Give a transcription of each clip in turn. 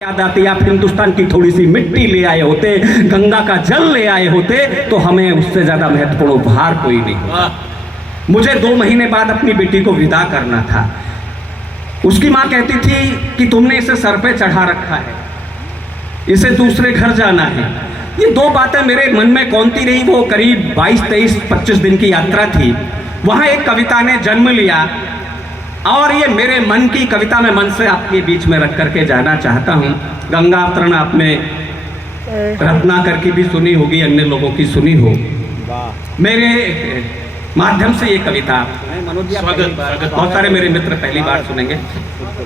याद आती, आप हिंदुस्तान की थोड़ी सी मिट्टी ले आए होते, गंगा का जल ले आए होते तो हमें उससे ज्यादा महत्वपूर्ण उपहार कोई नहीं। मुझे 2 महीने बाद अपनी बेटी को विदा करना था। उसकी माँ कहती थी कि तुमने इसे सर पे चढ़ा रखा है, इसे दूसरे घर जाना है। ये 2 बातें मेरे मन में कौनती रही। वो करीब 22, 23, 25 दिन की यात्रा थी। वहां एक कविता ने जन्म लिया और ये मेरे मन की कविता में मन से आपके बीच में रख करके जाना चाहता हूँ। गंगा अवतरण आपने रत्नाकर की भी सुनी होगी, अन्य लोगों की सुनी हो। मेरे माध्यम से ये कविता बहुत सारे मेरे मित्र पहली बार सुनेंगे।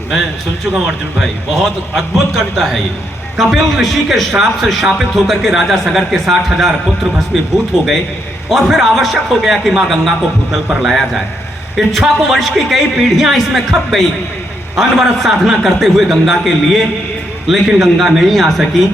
मैं सुन चुका हूँ अर्जुन भाई, बहुत अद्भुत कविता है ये। कपिल ऋषि के श्राप से शापित होकर के राजा सगर के 60,000 पुत्र भस्मीभूत हो गए और फिर आवश्यक हो गया कि माँ गंगा को भूतल पर लाया जाए। इक्ष्वाकु वंश की कई पीढ़ियां इसमें खप गई अनवरत साधना करते हुए गंगा के लिए, लेकिन गंगा नहीं आ सकी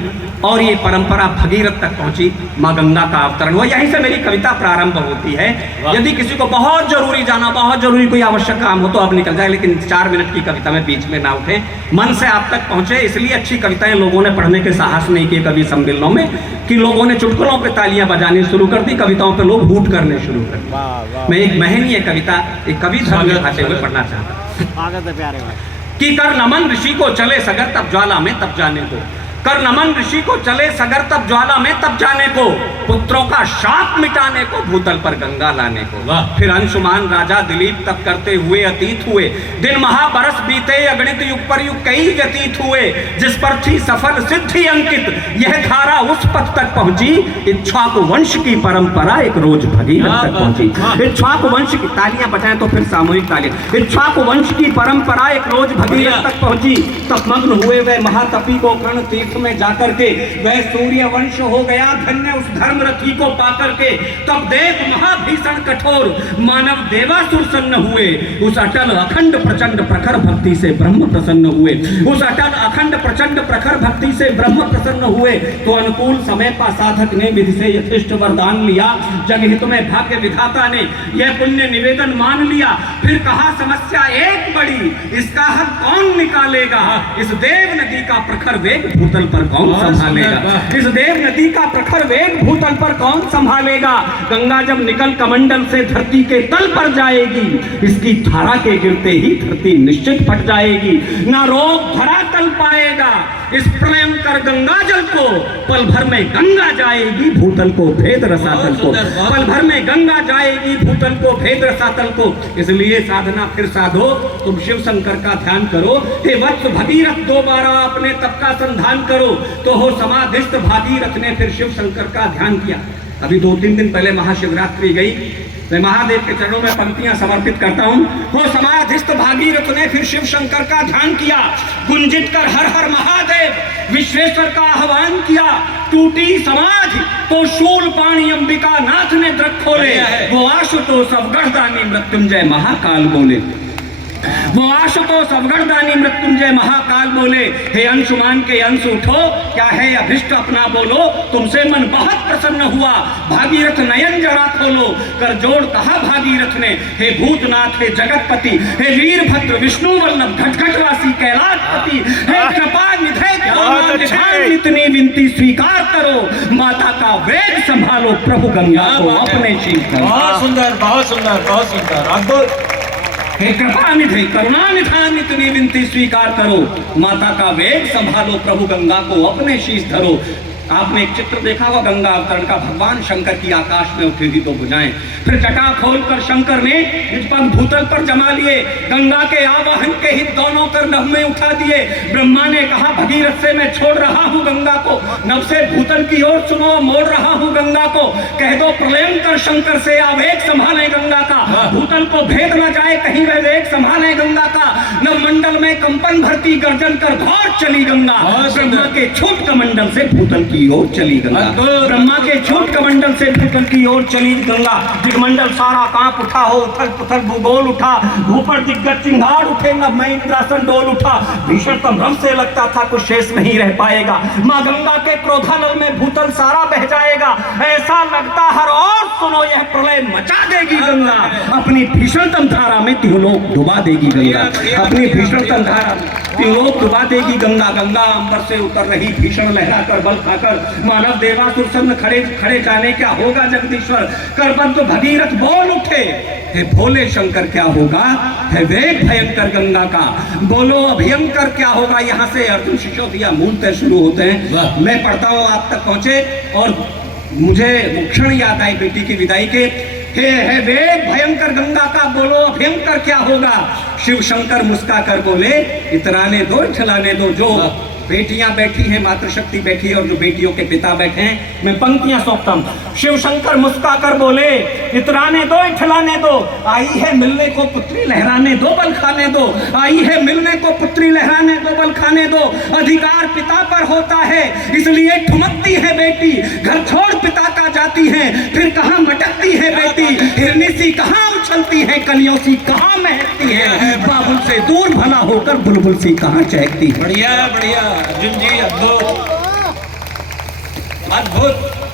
और ये परंपरा भगीरथ तक पहुंची। माँ गंगा का अवतरण हुआ। यहीं से मेरी कविता प्रारंभ होती है। यदि किसी को बहुत जरूरी जाना, बहुत जरूरी कोई आवश्यक काम हो तो अब निकल जाए, लेकिन 4 मिनट की कविता में बीच में ना उठे, मन से आप तक पहुंचे। इसलिए अच्छी कविताएं लोगों ने पढ़ने के साहस नहीं किए कवि सम्मेलनों में कि लोगों ने चुटकुलों पे तालियां बजानी शुरू कर दी, कविताओं पे लोग हूट करने शुरू कर दिए। मैं एक महनीय कविता एक कवि धर्म दिखाते हुए पढ़ना चाहता हूँ कि कर नमन ऋषि को चले सगर तब ज्वाला में तब जाने को, कर नमन ऋषि को चले सगर तब ज्वाला में तब जाने को, पुत्रों का शाप मिटाने को भूतल पर गंगा लाने को। फिर अंशुमान राजा दिलीप तब करते हुए अतीत हुए, दिन महाबरस बीते अगणित युग पर युग कई व्यतीत हुए, जिस पर थी सफल सिद्धि अंकित यह धारा उस पथ तक पहुंची, इक्ष्वाकु वंश की परंपरा एक रोज भगीरथ तक पहुंची। इक्ष्वाकु वंश की तालियां बजाएं तो फिर सामूहिक तालियां। इक्ष्वाकु वंश की परंपरा एक रोज भगीरथ तक पहुंची, तब मग्न हुए वह महातपी को कर्ण तीर्थ में जाकर के वह सूर्य वंश हो गया धन्य उस धर्म रथी को पाकर के। तब देव महाभीषण कठोर मानव देवासुर सन्न हुए, उस अटल अखंड प्रचंड प्रखर भक्ति से ब्रह्म प्रसन्न हुए, उस अटल अखंड प्रचंड प्रखर भक्ति से ब्रह्म प्रसन्न हुए। तो अनुकूल समय पर साधक ने विधि से यथेष्ट वरदान लिया, जगहित में भाग्य विधाता ने यह पुण्य निवेदन मान लिया। फिर कहा समस्या एक बड़ी, इसका हल कौन निकालेगा, इस देव नदी का प्रखर वेग भूतल पर कौन संभालेगा, इस देव नदी का प्रखर वेग भूतल पर कौन संभालेगा। गंगा जब निकल कमंडल से धरती के तल पर जाएगी, इसकी धारा के गिरते ही धरती निश्चित फट जाएगी। ना रोग धरा तल पाएगा इस प्रलयंकर गंगा जल को, पल भर में गंगा जाएगी भूतल को भेद रसातल को, पल भर में गंगा जाएगी भूतल को भेद रसातल को। इसलिए साधना फिर साधो, तुम शिव शंकर का ध्यान करो। हे वत्स भगीरथ दोबारा अपने तप का संधान करो। तो हो समाधिस्थ भागीरथ ने फिर शिव शंकर का ध्यान किया। अभी 2-3 दिन पहले महाशिवरात्रि गई, मैं महादेव के चरणों में पंक्तियां समर्पित करता हूं। हो समाधिस्थ भागीरथ ने फिर शिव शंकर का ध्यान किया, गुंजित कर हर हर महादेव विश्वेश्वर का आह्वान किया। टूटी समाधि तो शूल पाणी अंबिका नाथ ने दृक खोले, वो आशुतोष अवगढ़दानी मृत्युंजय महाकाल बोले, वो आशुतोष अवगढ़दानी मृत्युंजय महाकाल बोले। हे अंशुमान के अंश उठो, क्या है अभिष्ट अपना बोलो, तुमसे मन बहुत प्रसन्न हुआ, भागीरथ नयन जरा खोलो। कर जोड़ कहा भागीरथ ने, हे भूतनाथ हे जगतपति, हे वीरभद्र विष्णु वल्लभ घटघटवासी कैलाशपति, हे कृपा निधे इतनी विनती स्वीकार करो, माता का वेग संभालो, प्रभु गंगा को अपने शीश करो। बहुत सुंदर, बहुत सुंदर, बहुत सुंदर, अद्भुत। हे कृपा निधि करुणा निधान इतनी विनती स्वीकार करो, माता का वेग संभालो, प्रभु गंगा को अपने शीश धरो। आपने एक चित्र देखा होगा गंगा अवतरण का, भगवान शंकर की आकाश में उठी हुई 2 भुजाएं, फिर जटा खोलकर शंकर ने निज पग भूतल पर जमा लिए, गंगा के आवाहन के हित दोनों कर नभ में उठा दिए। ब्रह्मा ने कहा भगीरथ से मैं छोड़ रहा हूं गंगा को, नभ से भूतल की ओर सुनो मोड़ रहा हूं गंगा को। कह दो प्रलयंकर शंकर से आवेग संभाले गंगा का, भूतल को भेद न जाए कहीं वह वेग संभाले गंगा का। नव मंडल में कंपन भरती गर्जन कर घोर चली गंगा, ब्रह्मा के छूट कमंडल से भूतल की ओर चली गंगा, ब्रह्मा के छूट कमंडल से भूतल की ओर चली गंगा। दिग्मंडल सारा कांप उठा, हो उथल पुथल भूगोल उठा, ऊपर दिग्गज चिंगार उठे, नभ में इंद्रासन डोल उठा। भीषणतम रव से लगता था कुछ शेष नहीं रह पाएगा, माँ गंगा के क्रोधानल में भूतल सारा बह जाएगा। ऐसा लगता हर और सुनो यह प्रलय मचा देगी गंगा, अपनी भीषणतम धारा में तीनों डुबा देगी गंगा, अपनी भीषणतम धारा। त्रिलोक डुबा देगी गंगा। गंगा अंबर से उतर रही भीषण लहरा कर बल खाकर, मानव देवासुर सब खड़े खड़े जाने क्या होगा जगदीश्वर। करबद्ध भगीरथ बोल उठे, हे भोले शंकर क्या होगा, है वेग भयंकर गंगा का, बोलो अभयंकर क्या होगा। यहाँ से अर्जुन शिशोदिया मूलतः शुरू होते हैं। मैं पढ़ता हूँ आप तक पहुंचे और मुझे वो क्षण याद आई बेटी की विदाई के। हे वेग भयंकर गंगा का, बोलो अभयंकर क्या होगा। शिव शंकर मुस्का कर बोले, इतराने दो इठलाने दो। जो बेटियां बैठी हैं, मातृशक्ति बैठी है और जो बेटियों के पिता बैठे हैं, मैं पंक्तियां सौंपता हूं। शिव शंकर मुस्का कर बोले, इतराने दो इठलाने दो। आई है मिलने को पुत्री लहराने दो बल खाने दो। आई है मिलने को पुत्री लहराने दो बल खाने दो। अधिकार पिता पर होता है इसलिए ठुमकती है बेटी। घर छोड़ पिता का जाती है फिर कहां मटकती है बेटी। हिरनी सी कहां उछलती है, कलियों सी कहां महकती है। बाबुल से दूर भला होकर बुलबुल सी कहां चहकती है। बढ़िया बढ़िया अर्जुन जी, अद्भुत अद्भुत।